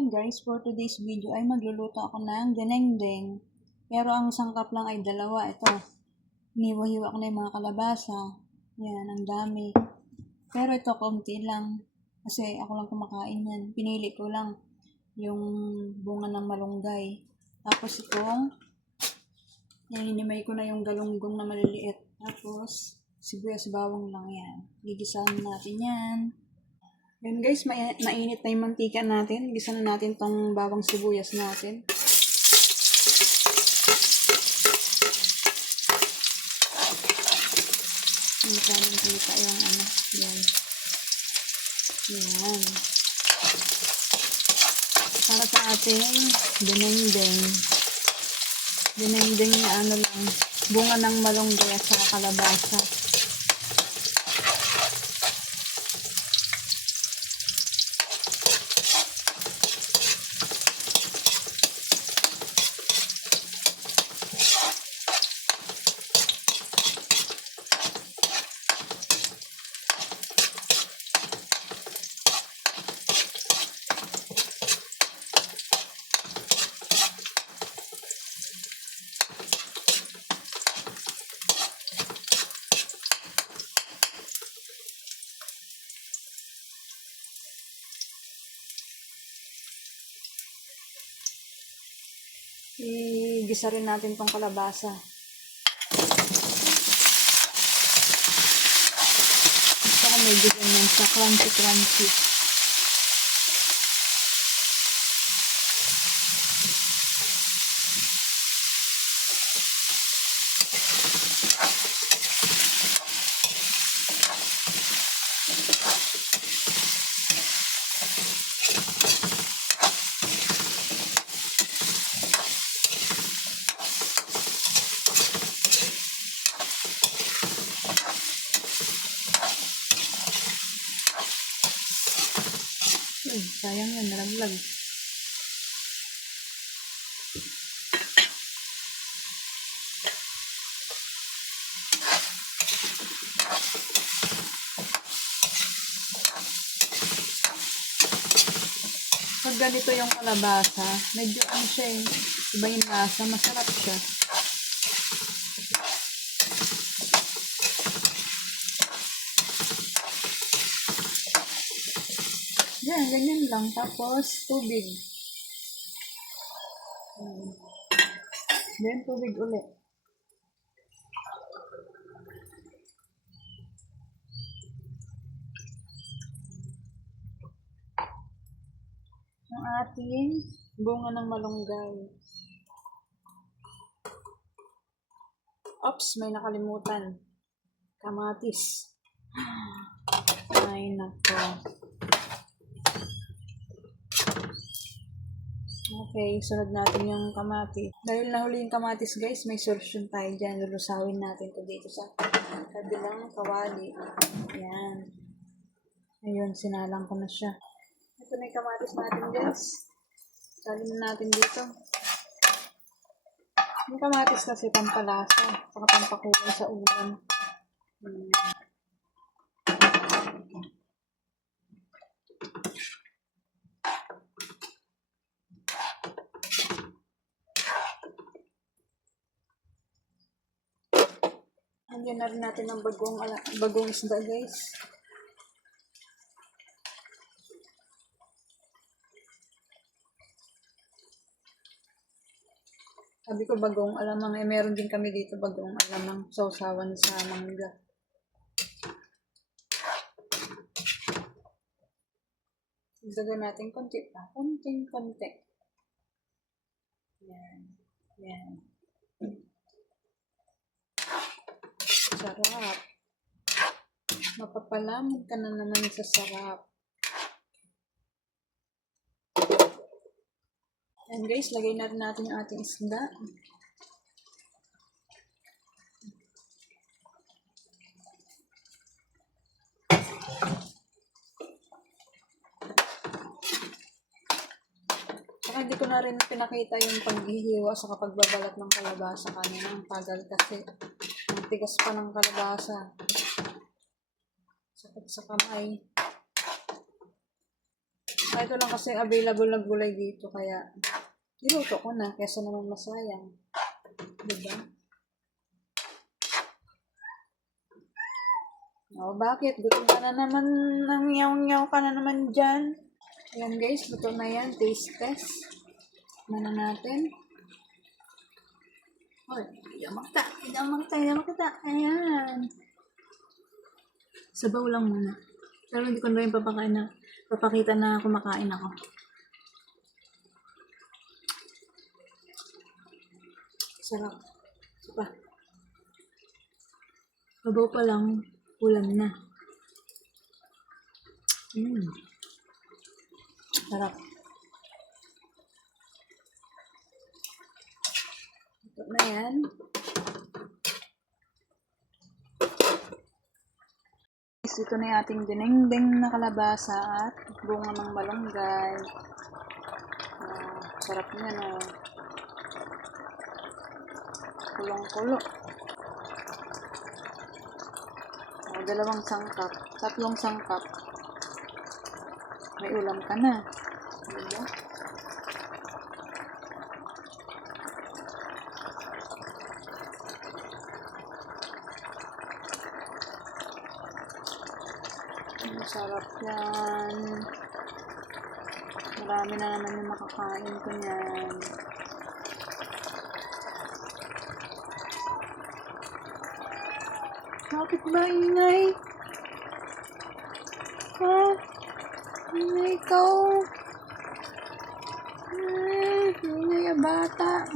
And guys, for today's video ay magluluto ako ng dinengdeng. Pero ang sangkap lang ay dalawa. Ito, hiniwa-hiwa ko na yung mga kalabasa. Yan, ang dami. Pero ito, konti lang. Kasi ako lang kumakain yan. Pinili ko lang yung bunga ng malunggay. Tapos itong, yan, hinimay ko na yung galunggong na maliliit. Tapos, sibuyas bawang lang yan. Gigisahin natin yan. Yan guys, mainit na yung mantika natin. Gisa na natin tong bawang sibuyas natin. Hindi ka nang kita yung ano. Yan. Yan. Para sa ating dinengdeng. Dinengdeng na ano lang. Bunga ng malunggay at saka kalabasa. Igisa rin natin tong kalabasa. Gusto ko medyo ganyan sa crunchy. Sayang yan, nalaglag. Pag ganito yung kalabasa, medyo ano siya eh, iba yung lasa, masarap siya. Yan, ganyan lang. Tapos, tubig. Then, tubig ulit. Ang ating bunga ng malunggay. Oops, may nakalimutan. Kamatis. Ay, nako. Okay, sunod natin yung kamatis. Dahil nahuli yung kamatis guys, may solusyon tayo dyan. Lulusawin natin ito dito sa kabilang kawali. Yan. Ayun, sinalang ko na siya. Ito na yung kamatis natin guys. Salin natin dito. Yung kamatis kasi pampalasa, saka pampakulay sa ulam. Nandiyan na rin natin ang bagong isda guys. Sabi ko bagong alamang, eh meron din kami dito bagong alamang sausawan sa mangga. Dagdagan natin konti pa. Konti. Yan. Yan. Sarap. Mapapalamog ka na naman sa sarap. And guys, lagay na rin natin yung ating isda. Saka hindi ko na rin pinakita yung paghihiwa sa pagbabalat ng kalabasa kanina. Ang tagal kasi. Ang tigas pa ng kalabasa. Sakit sa kamay. ito lang kasi available na gulay dito, kaya niluto ko na, kesa naman masayang. Diba? Oh, bakit? Gutom ka na naman, nang yaw-yaw ka na naman dyan. Ayan guys, luto na yan. Taste test. Mana natin. Hoy, hindi makita. Ayan. Sabaw lang muna. Pero hindi ko na rin papakita na kumakain ako. Sarap. Diba? Sabaw pa lang, ulam na. Sarap. Ito na yan. Ito na yung ating dinengdeng na kalabasa at bunga ng malunggay. Sarap niya, no? Kulong-kulo. Dalawang sangkap. 3 sangkap. May ulam ka na. Diba? Sarap yan. Marami na naman yung makakain ko niyan. Bakit ba ingay? Ha? Ingay ikaw? Ingay ang bata.